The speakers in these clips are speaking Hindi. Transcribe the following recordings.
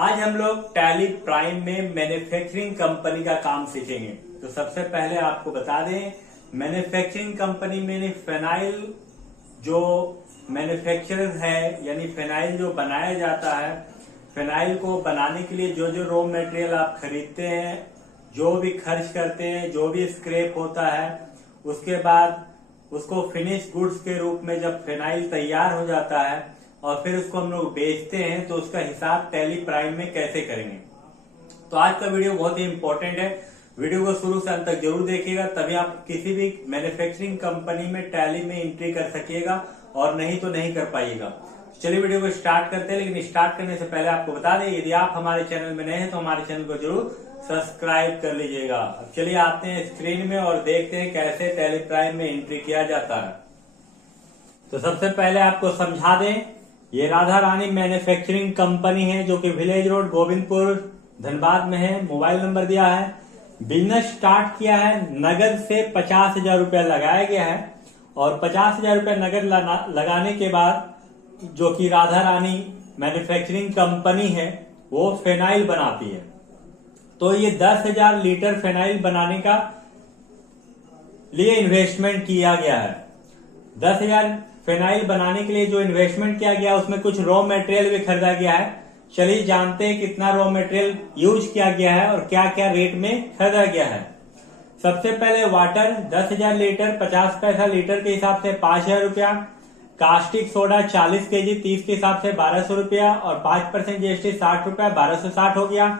आज हम लोग टैली प्राइम में मैन्युफैक्चरिंग कंपनी का काम सीखेंगे। तो सबसे पहले आपको बता दें, मैन्युफैक्चरिंग कंपनी में फिनाइल जो मैन्युफैक्चरर है, यानी फिनाइल जो बनाया जाता है, फिनाइल को बनाने के लिए जो जो रॉ मटेरियल आप खरीदते हैं, जो भी खर्च करते हैं, जो भी स्क्रैप होता है, उसके बाद उसको फिनिश गुड्स के रूप में जब फिनाइल तैयार हो जाता है और फिर उसको हम लोग बेचते हैं, तो उसका हिसाब टैली प्राइम में कैसे करेंगे। तो आज का वीडियो बहुत ही इंपॉर्टेंट है। वीडियो को शुरू से अंत तक जरूर देखिएगा, तभी आप किसी भी मैन्युफैक्चरिंग कंपनी में टैली में एंट्री कर सकिएगा, और नहीं तो नहीं कर पाइएगा। चलिए वीडियो को स्टार्ट करते हैं। लेकिन स्टार्ट करने से पहले आपको बता दें, यदि आप हमारे चैनल में नए हैं तो हमारे चैनल को जरूर सब्सक्राइब कर लीजिएगा। अब चलिए आते हैं स्क्रीन में और देखते हैं कैसे टैली प्राइम में एंट्री किया जाता है। तो सबसे पहले आपको समझा दें, ये राधा रानी मैन्युफैक्चरिंग कंपनी है जो कि विलेज रोड गोविंदपुर धनबाद में है। मोबाइल नंबर दिया है। बिजनेस स्टार्ट किया है, नगद से 50,000 रुपया लगाया गया है, और 50,000 रुपया नगद लगाने के बाद जो कि राधा रानी मैन्युफैक्चरिंग कंपनी है वो फिनाइल बनाती है। तो ये 10,000 लीटर फिनाइल बनाने का लिए इन्वेस्टमेंट किया गया है। 10,000 फिनाइल बनाने के लिए जो इन्वेस्टमेंट किया गया उसमें कुछ रॉ मटेरियल भी खरीदा गया है। चलिए जानते हैं कितना रॉ मटेरियल यूज किया गया है और क्या क्या रेट में खरीदा गया है। सबसे पहले वाटर 10,000 लीटर 50 पैसा लीटर के हिसाब से 5,000 रुपया। कास्टिक सोडा 40 केजी 30 के हिसाब से 1,200 रुपया, और 5% जीएसटी 60 रुपया, 1,260 हो गया।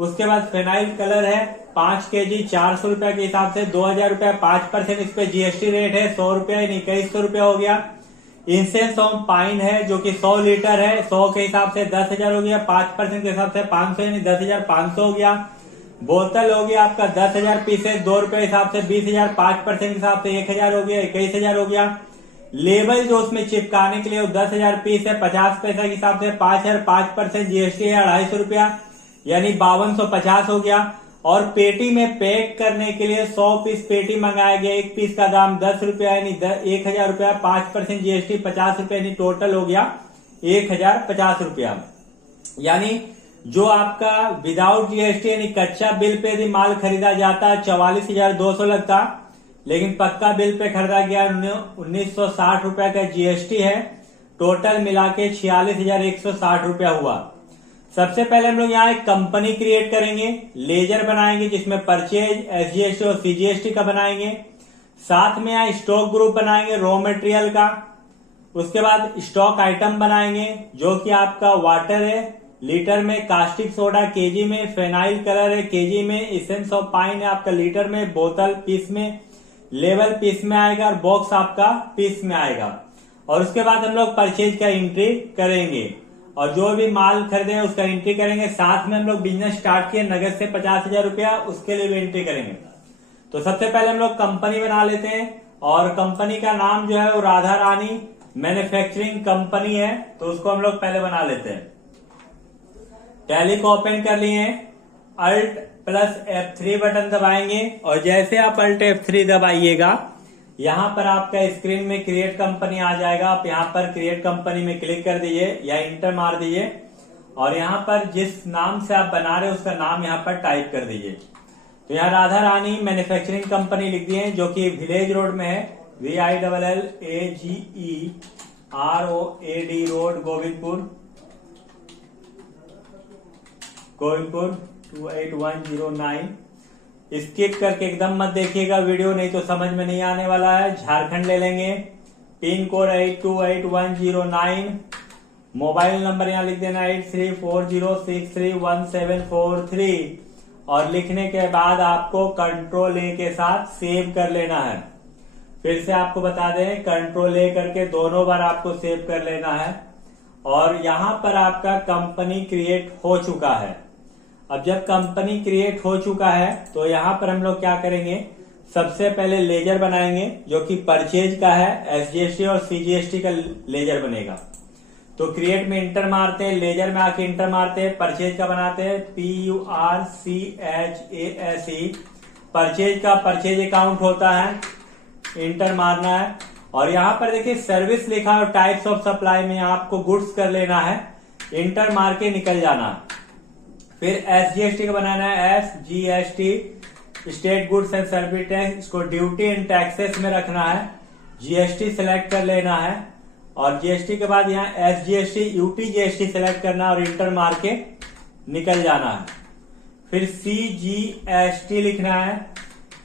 उसके बाद फिनाइल कलर है 5 केजी 400 रुपया के हिसाब से 2,000 रुपया, 5% इस पे जीएसटी रेट है 100 रुपया, यानी 2,100 रुपया हो गया। इंसेंस ऑफ पाइन है जो कि 100 लीटर है, 100 के हिसाब से 10,000 हो गया, 5% के हिसाब से 500 यानी 10,500 हो गया। बोतल हो गया आपका 10,000 पीसेस 2 रुपए हिसाब से 20,000, 5% के हिसाब से 1,000 हो गया, 21,000 हो गया। लेबल जो उसमें चिपकाने के लिए वो 10,000 पीस है, 50 पैसा के हिसाब से 5,000, 5% जीएसटी है 250 रुपया, यानी 5250 हो गया। और पेटी में पैक करने के लिए 100 पीस पेटी मंगाया गया, एक पीस का दाम 10 रुपया यानी 1,000 रुपया, 5% जीएसटी 50 रुपया, यानी टोटल हो गया 1,050 रुपया। यानी जो आपका विदाउट जीएसटी यानी कच्चा बिल पे यदि माल खरीदा जाता 44,200 लगता, लेकिन पक्का बिल पे खरीदा गया 1,960 रुपया का जीएसटी है। टोटल मिला के 46,160 रुपया हुआ। सबसे पहले हम लोग यहाँ एक कंपनी क्रिएट करेंगे, लेजर बनाएंगे जिसमें परचेज, एसजीएसटी और सीजीएसटी का बनाएंगे। साथ में यहाँ स्टॉक ग्रुप बनाएंगे रॉ मटेरियल का। उसके बाद स्टॉक आइटम बनाएंगे जो कि आपका वाटर है लीटर में, कास्टिक सोडा केजी में, फेनाइल कलर है केजी में, एसेंस ऑफ पाइन है आपका लीटर में, बोतल पीस में, लेवल पीस में आएगा, और बॉक्स आपका पीस में आएगा। और उसके बाद हम लोग परचेज का एंट्री करेंगे और जो भी माल खरीदे उसका एंट्री करेंगे। साथ में हम लोग बिजनेस स्टार्ट किए नगद से 50,000 रुपया, उसके लिए भी एंट्री करेंगे। तो सबसे पहले हम लोग कंपनी बना लेते हैं, और कंपनी का नाम जो है वो राधा रानी मैन्युफैक्चरिंग कंपनी है, तो उसको हम लोग पहले बना लेते हैं। टैली को ओपन कर लिए, अल्ट प्लस F3 बटन दबाएंगे, और जैसे आप अल्ट F3 दबाइएगा यहाँ पर आपका स्क्रीन में क्रिएट कंपनी आ जाएगा। आप यहाँ पर क्रिएट कंपनी में क्लिक कर दीजिए या इंटर मार दीजिए, और यहाँ पर जिस नाम से आप बना रहे हो उसका नाम यहाँ पर टाइप कर दीजिए। तो यहाँ राधा रानी मैन्युफैक्चरिंग कंपनी लिख दिए जो कि विलेज रोड में है, VILLAGEROAD रोड गोविंदपुर 28109। स्किप करके एकदम मत देखिएगा वीडियो, नहीं तो समझ में नहीं आने वाला है। झारखंड ले लेंगे, पिन कोड 828109। मोबाइल नंबर यहाँ लिख देना 8340631743, और लिखने के बाद आपको कंट्रोल ए के साथ सेव कर लेना है। फिर से आपको बता दें, कंट्रोल ए करके दोनों बार आपको सेव कर लेना है। और यहाँ पर आपका कंपनी क्रिएट हो चुका है। अब जब कंपनी क्रिएट हो चुका है तो यहाँ पर हम लोग क्या करेंगे, सबसे पहले लेजर बनाएंगे जो कि परचेज का है, एसजीएसटी और सीजीएसटी का लेजर बनेगा। तो क्रिएट में इंटर मारते हैं, लेजर में आके इंटर मारते हैं, परचेज का बनाते हैं PURCHASE। परचेज का परचेज अकाउंट होता है, इंटर मारना है। और यहाँ पर देखिए सर्विस लिखा है और टाइप्स ऑफ सप्लाई में आपको गुड्स कर लेना है, इंटर मार के निकल जाना। फिर SGST का बनाना है, SGST state goods and service tax, इसको ड्यूटी एंड टैक्सेस में रखना है। GST सेलेक्ट कर लेना है और GST के बाद यहाँ SGST UT GST सेलेक्ट करना और इंटर मार के निकल जाना है। फिर CGST लिखना है,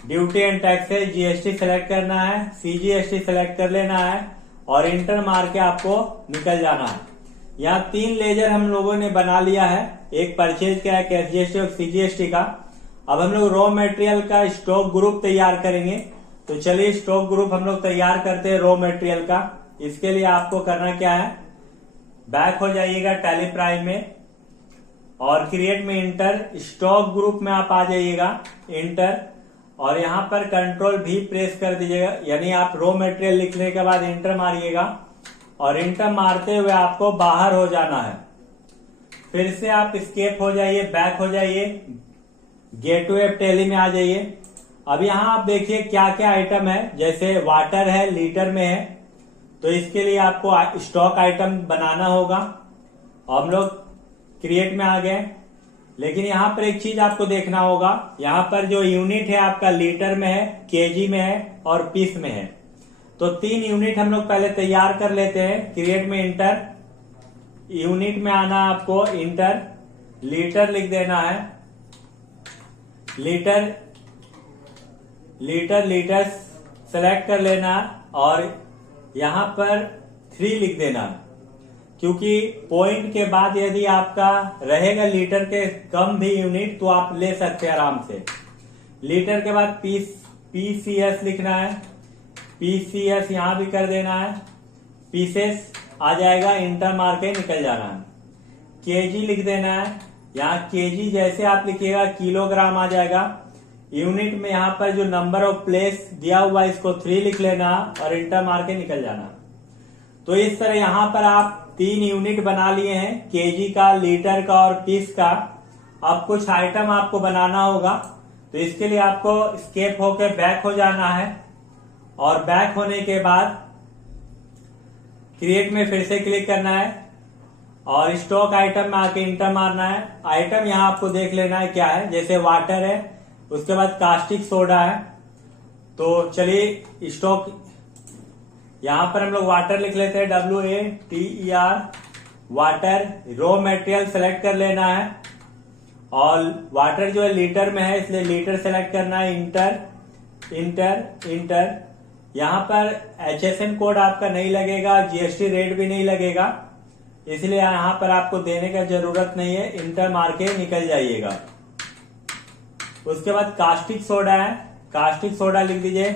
duty and taxes, GST select करना है, CGST सेलेक्ट कर लेना है और इंटर मार के आपको निकल जाना है। यहाँ 3 लेजर हम लोगों ने बना लिया है, एक परचेज का, एक SGST और CGST का। अब हम लोग रॉ मटेरियल का स्टॉक ग्रुप तैयार करेंगे। तो चलिए स्टॉक ग्रुप हम लोग तैयार करते हैं रॉ मटेरियल का। इसके लिए आपको करना क्या है, बैक हो जाइएगा टैली प्राइम में और क्रिएट में इंटर, स्टॉक ग्रुप में आप आ जाइएगा, इंटर, और यहाँ पर कंट्रोल भी प्रेस कर दीजिएगा, यानी आप रॉ मटेरियल लिखने के बाद इंटर मारिएगा और इंटर मारते हुए आपको बाहर हो जाना है। फिर से आप स्केप हो जाइए, बैक हो जाइए, गेट टू वेब टैली में आ जाइए। अब यहाँ आप देखिए क्या क्या आइटम है, जैसे वाटर है, लीटर में है, तो इसके लिए आपको स्टॉक आइटम बनाना होगा। हम लोग क्रिएट में आ गए, लेकिन यहाँ पर एक चीज आपको देखना होगा, यहाँ पर जो यूनिट है आपका लीटर में है, केजी में है और पीस में है। तो 3 यूनिट हम लोग पहले तैयार कर लेते हैं। क्रिएट में इंटर, यूनिट में आना आपको, इंटर, लीटर लिख देना है, लीटर सेलेक्ट कर लेना और यहां पर 3 लिख देना, क्योंकि पॉइंट के बाद यदि आपका रहेगा लीटर के कम भी यूनिट तो आप ले सकते हैं आराम से। लीटर के बाद PCS लिखना है, PCS यहां भी कर देना है, पीसेस आ जाएगा, इंटर मार के निकल जाना है। केजी लिख देना है, यहाँ केजी जैसे आप लिखिएगा किलोग्राम आ जाएगा। यूनिट में यहाँ पर जो नंबर ऑफ प्लेस दिया हुआ है इसको 3 लिख लेना और इंटर मार के निकल जाना। तो इस तरह यहाँ पर आप 3 यूनिट बना लिए हैं, केजी का, लीटर का और पीस का। अब कुछ आइटम आपको बनाना होगा, तो इसके लिए आपको स्केप होके बैक हो जाना है और बैक होने के बाद क्रिएट में फिर से क्लिक करना है और स्टॉक आइटम में आके इंटर मारना है। आइटम यहाँ आपको देख लेना है क्या है, जैसे वाटर है, उसके बाद कास्टिक सोडा है। तो चलिए स्टॉक, यहाँ पर हम लोग वाटर लिख लेते हैं, WATER, water. Raw material select कर लेना है और वाटर जो है लीटर में है, इसलिए लीटर सेलेक्ट करना है, इंटर। यहाँ पर HSN कोड आपका नहीं लगेगा, GST रेट भी नहीं लगेगा, इसलिए यहाँ पर आपको देने का जरूरत नहीं है, इंटर मार के निकल जाइएगा। उसके बाद कास्टिक सोडा है, कास्टिक सोडा लिख दीजिए,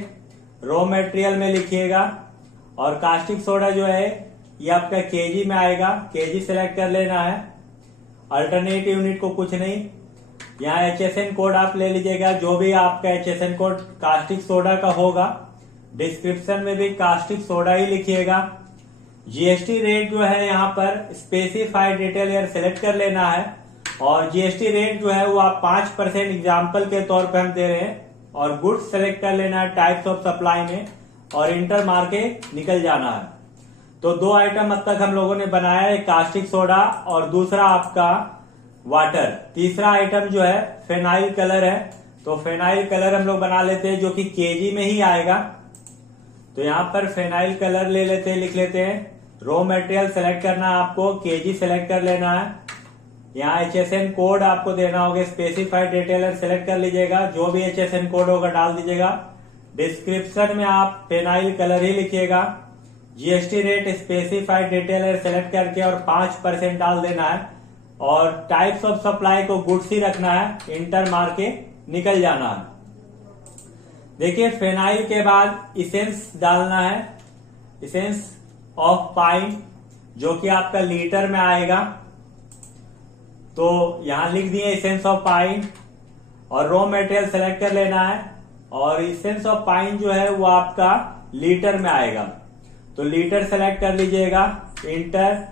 रॉ मटेरियल में लिखिएगा और कास्टिक सोडा जो है ये आपका केजी में आएगा, केजी सेलेक्ट कर लेना है। अल्टरनेट यूनिट को कुछ नहीं, यहाँ HSN कोड आप ले लीजिएगा, जो भी आपका HSN कोड कास्टिक सोडा का होगा। डिस्क्रिप्शन में भी कास्टिक सोडा ही लिखिएगा। GST रेट जो है यहाँ पर स्पेसिफाइड रिटेलर सेलेक्ट कर लेना है और GST रेट जो है वो आप 5% एग्जाम्पल के तौर पे हम दे रहे हैं और गुड्स सेलेक्ट कर लेना है टाइप्स ऑफ सप्लाई में और इंटर मार के निकल जाना है। तो 2 आइटम अब तक हम लोगों ने बनाया है, कास्टिक सोडा और दूसरा आपका वाटर। तीसरा आइटम जो है फेनाइल कलर है, तो फेनाइल कलर हम लोग बना लेते हैं जो कि केजी में ही आएगा। तो यहाँ पर फेनाइल कलर ले लेते हैं, लिख लेते हैं। रॉ मटेरियल सेलेक्ट करना है आपको, केजी सेलेक्ट कर लेना है। यहाँ HSN कोड आपको देना होगा, स्पेसिफाइड रिटेलर सेलेक्ट कर लीजिएगा, जो भी HSN कोड होगा डाल दीजिएगा। डिस्क्रिप्शन में आप फेनाइल कलर ही लिखिएगा। GST rate specified retailer select करके और 5% डाल देना है और टाइप्स ऑफ सप्लाई को गुड्स ही रखना है, इंटर मार के निकल जाना है। देखिए फेनाइल के बाद इसेंस डालना है, इसेंस ऑफ पाइन, जो कि आपका लीटर में आएगा। तो यहां लिख दिए इसेंस ऑफ पाइन और रॉ मटेरियल सेलेक्ट कर लेना है और इसेंस ऑफ पाइन जो है वो आपका लीटर में आएगा। तो लीटर सेलेक्ट कर लीजिएगा, इंटर।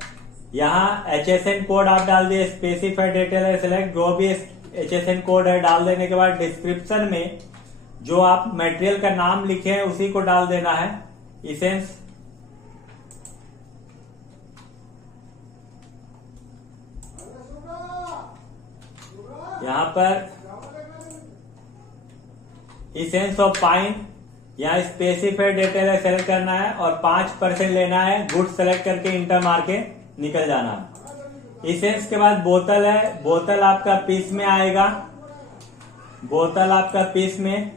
यहाँ HSN कोड आप डाल दिए, स्पेसिफाइड रिटेलर सेलेक्ट, जो भी HSN कोड है डाल देने के बाद डिस्क्रिप्शन में जो आप मटेरियल का नाम लिखे हैं उसी को डाल देना है, इसेंस। यहाँ पर इसेंस ऑफ पाइन, यहाँ स्पेसिफाइड डिटेल सेलेक्ट करना है और 5% लेना है। गुड सेलेक्ट करके इंटर मार के निकल जाना है। इसेंस के बाद बोतल है, बोतल आपका पीस में आएगा, बोतल आपका पीस में।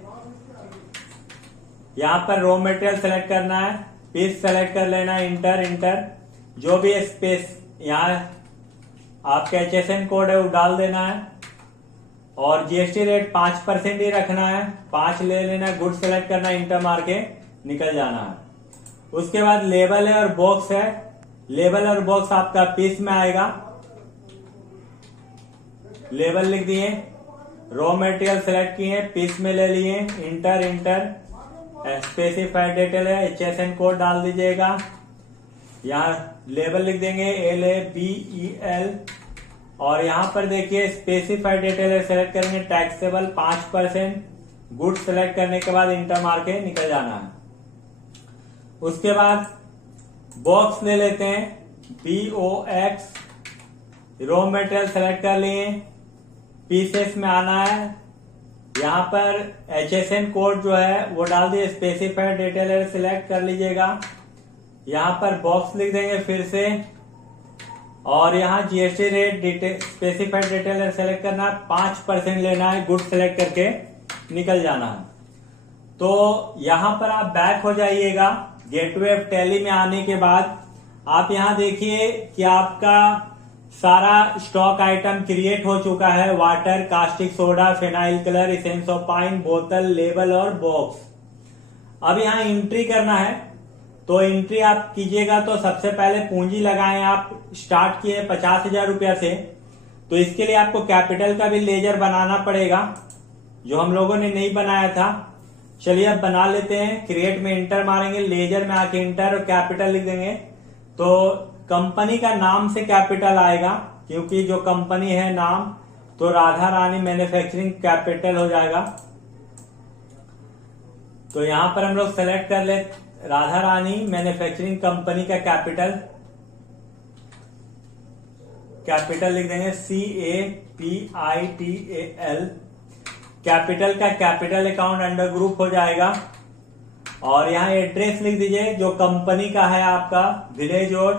यहाँ पर रॉ मटेरियल सेलेक्ट करना है, पीस सेलेक्ट कर लेना है, इंटर। जो भी स्पेस यहाँ आपका HSN कोड है वो डाल देना है और GST रेट 5% ही रखना है, 5 ले लेना है। गुड सेलेक्ट करना है, इंटर मार के निकल जाना है। उसके बाद लेबल है और बॉक्स है, लेबल और बॉक्स आपका पीस में आएगा। लेबल लिख दिए, रॉ मटेरियल सेलेक्ट किए, पीस में ले लिए, इंटर। स्पेसिफाइड डिटेल है, HSN कोड डाल दीजिएगा। यहाँ लेबल लिख देंगे LABEL और यहाँ पर देखिए स्पेसिफाइड डिटेल सेलेक्ट करेंगे, टैक्सेबल 5%। गुड सेलेक्ट करने के बाद इंटर मार के निकल जाना है। उसके बाद बॉक्स ले लेते हैं, BOX, रॉ मटेरियल सेलेक्ट कर लिए, पीसेस में आना है। यहाँ पर HSN कोड जो है वो डाल दिए, स्पेसिफाइड डिटेल सिलेक्ट कर लीजिएगा। यहाँ पर बॉक्स लिख देंगे फिर से और यहाँ GST rate specified detail select करना है, 5% लेना है। गुड सेलेक्ट करके निकल जाना है। तो यहाँ पर आप बैक हो जाइएगा। गेटवे ऑफ टैली में आने के बाद आप यहाँ देखिए कि आपका सारा स्टॉक आइटम क्रिएट हो चुका है। Water, caustic soda, phenyl colour, essence of pine, बोतल, लेबल और बॉक्स। अब यहाँ एंट्री करना है, तो एंट्री आप कीजिएगा तो सबसे पहले पूंजी लगाएं। आप स्टार्ट किए 50,000 रुपया से, तो इसके लिए आपको कैपिटल का भी लेजर बनाना पड़ेगा, जो हम लोगों ने नहीं बनाया था। चलिए अब बना लेते हैं। क्रिएट में इंटर मारेंगे, लेजर में आके इंटर और कैपिटल लिख देंगे। तो कंपनी का नाम से कैपिटल आएगा, क्योंकि जो कंपनी है नाम, तो राधा रानी मैन्युफैक्चरिंग कैपिटल हो जाएगा। तो यहां पर हम लोग सेलेक्ट कर ले राधा रानी मैन्युफैक्चरिंग कंपनी का कैपिटल लिख देंगे, CAPITAL। कैपिटल का कैपिटल अकाउंट अंडर ग्रुप हो जाएगा। और यहाँ एड्रेस लिख दीजिए जो कंपनी का है आपका, विलेज रोड,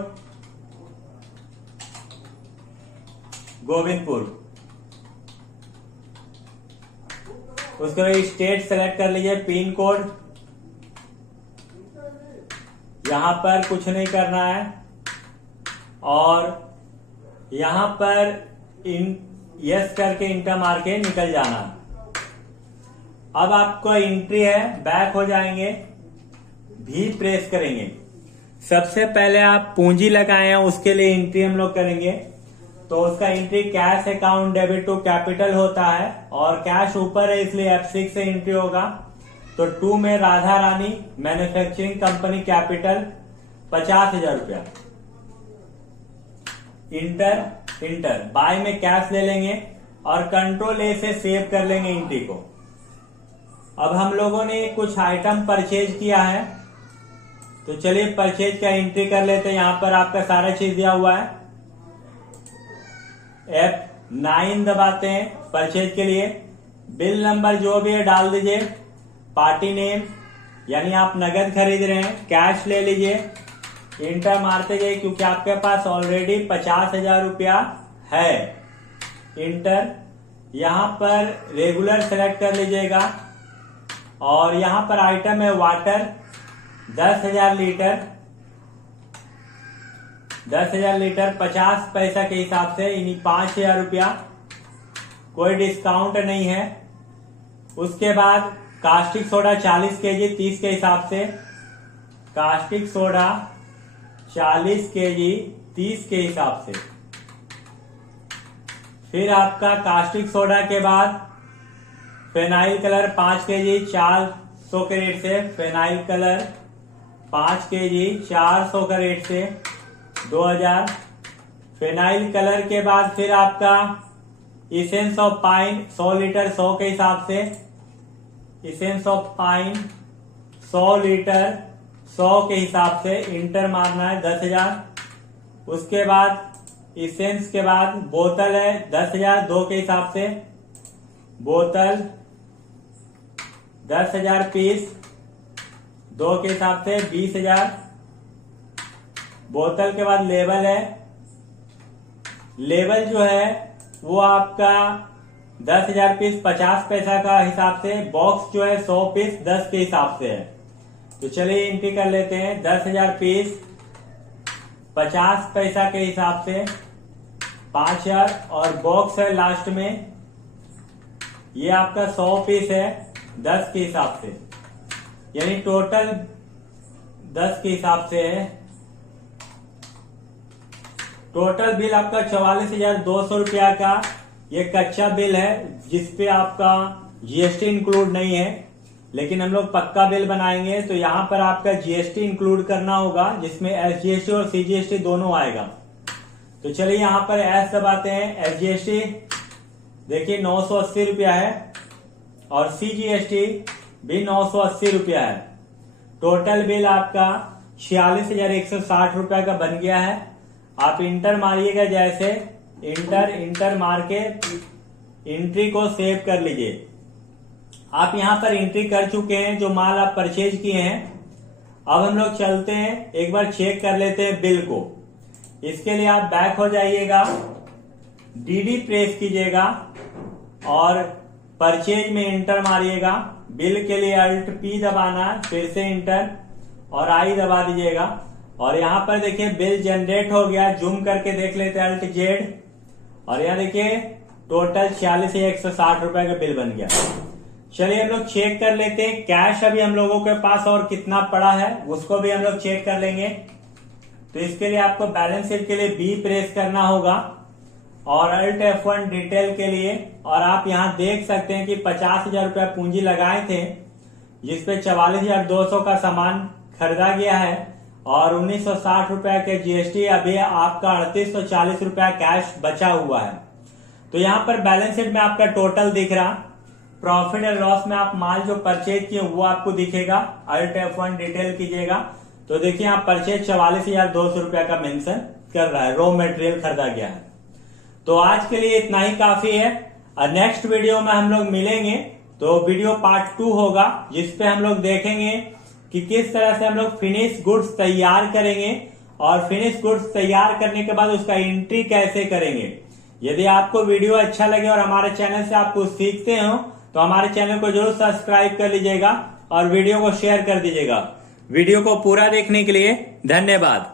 गोविंदपुर। उसके बाद स्टेट सेलेक्ट कर लीजिए, पिन कोड। यहां पर कुछ नहीं करना है और यहां पर यस करके इंटर मार के निकल जाना। अब आपको एंट्री है, बैक हो जाएंगे, भी प्रेस करेंगे। सबसे पहले आप पूंजी लगाए हैं, उसके लिए एंट्री हम लोग करेंगे। तो उसका entry cash account debit to capital होता है और कैश ऊपर है इसलिए F6 से एंट्री होगा। तो 2 में Radha Rani manufacturing company capital 50,000 रुपया, इंटर। बाय में कैश ले लेंगे और कंट्रोल A से सेव कर लेंगे एंट्री को। अब हम लोगों ने कुछ आइटम परचेज किया है, तो चलिए परचेज का एंट्री कर लेते हैं। यहां पर आपका सारा चीज दिया हुआ है। F9 दबाते हैं परचेज के लिए। बिल नंबर जो भी है डाल दीजिए, पार्टी नेम, यानी आप नगद खरीद रहे हैं, कैश ले लीजिए, इंटर मारते जाइए क्योंकि आपके पास ऑलरेडी 50,000 रुपया है, इंटर। यहां पर रेगुलर सेलेक्ट कर लीजिएगा और यहां पर आइटम है वाटर 10,000 लीटर, 10,000 लीटर 50 पैसा के हिसाब से, यानी 5,000 रुपया, कोई डिस्काउंट नहीं है। उसके बाद कास्टिक सोडा 40 केजी 30 के हिसाब से, कास्टिक सोडा 40 केजी 30 के हिसाब से। फिर आपका कास्टिक सोडा के बाद फेनाइल कलर 5 केजी 400 के रेट से, फेनाइल कलर 5 केजी 400 का रेट से 2000। फेनाइल कलर के बाद फिर आपका इसेंस ऑफ पाइन 100 लीटर 100 के हिसाब से, इसेंस ऑफ पाइन 100 लीटर 100 के हिसाब से, इंटर मारना है 10,000। उसके बाद इसेंस के बाद बोतल है 10,000 2 के हिसाब से, बोतल 10,000 पीस, 2 के हिसाब से 20,000। बोतल के बाद लेबल है, लेबल जो है वो आपका 10,000 पीस 50 पैसा का हिसाब से, बॉक्स जो है 100 पीस 10 के हिसाब से है। तो चलिए एंट्री कर लेते हैं। 10,000 पीस 50 पैसा के हिसाब से 5,000, और बॉक्स है लास्ट में, ये आपका 100 पीस है 10 के हिसाब से, यानी टोटल 10 के हिसाब से है। टोटल बिल आपका 44,200 रुपया का ये कच्चा बिल है, जिसपे आपका जीएसटी इंक्लूड नहीं है, लेकिन हम लोग पक्का बिल बनाएंगे तो यहाँ पर आपका जीएसटी इंक्लूड करना होगा, जिसमें एसजीएसटी और सीजीएसटी दोनों आएगा। तो चलिए यहाँ पर एस दबाते हैं। एसजीएसटी देखिए 980 रुपया है, और सीजीएसटी भी 980 रुपया है। टोटल बिल आपका 46,160 रुपया का बन गया है। आप इंटर मारिएगा, जैसे इंटर मार के एंट्री को सेव कर लीजिए। आप यहां पर एंट्री कर चुके हैं जो माल आप परचेज किए हैं। अब हम लोग चलते हैं, एक बार चेक कर लेते हैं बिल को। इसके लिए आप बैक हो जाइएगा, डीडी प्रेस कीजिएगा और परचेज में इंटर मारिएगा। बिल के लिए अल्ट पी दबाना, फिर से इंटर और आई दबा दीजिएगा, और यहाँ पर देखिए बिल जनरेट हो गया। जूम करके देख लेते हैं, अल्ट जेड, और यहाँ देखिए टोटल 46,160 रुपए का बिल बन गया। चलिए हम लोग चेक कर लेते हैं कैश अभी हम लोगों के पास और कितना पड़ा है, उसको भी हम लोग चेक कर लेंगे। तो इसके लिए आपको बैलेंस शीट के लिए बी प्रेस करना होगा, और अल्ट F1 डिटेल के लिए, और आप यहाँ देख सकते हैं कि 50,000 रुपया पूंजी लगाए थे, जिसपे 44,200 का सामान खरीदा गया है, और 1,960 रुपया के जीएसटी। अभी आपका 3,840 रुपया कैश बचा हुआ है। तो यहाँ पर बैलेंस शीट में आपका टोटल दिख रहा, प्रॉफिट एंड लॉस में आप माल जो परचेज किए वो आपको दिखेगा। अल्ट F1 डिटेल कीजिएगा तो देखिए यहाँ परचेज 44,200 रुपया का मेंशन कर रहा है, रॉ मटेरियल खरीदा गया है। तो आज के लिए इतना ही काफी है, और नेक्स्ट वीडियो में हम लोग मिलेंगे। तो वीडियो पार्ट 2 होगा, जिसपे हम लोग देखेंगे कि किस तरह से हम लोग फिनिश गुड्स तैयार करेंगे, और फिनिश गुड्स तैयार करने के बाद उसका एंट्री कैसे करेंगे। यदि आपको वीडियो अच्छा लगे और हमारे चैनल से आप कुछ सीखते हो, तो हमारे चैनल को जरूर सब्सक्राइब कर लीजिएगा और वीडियो को शेयर कर दीजिएगा। वीडियो को पूरा देखने के लिए धन्यवाद।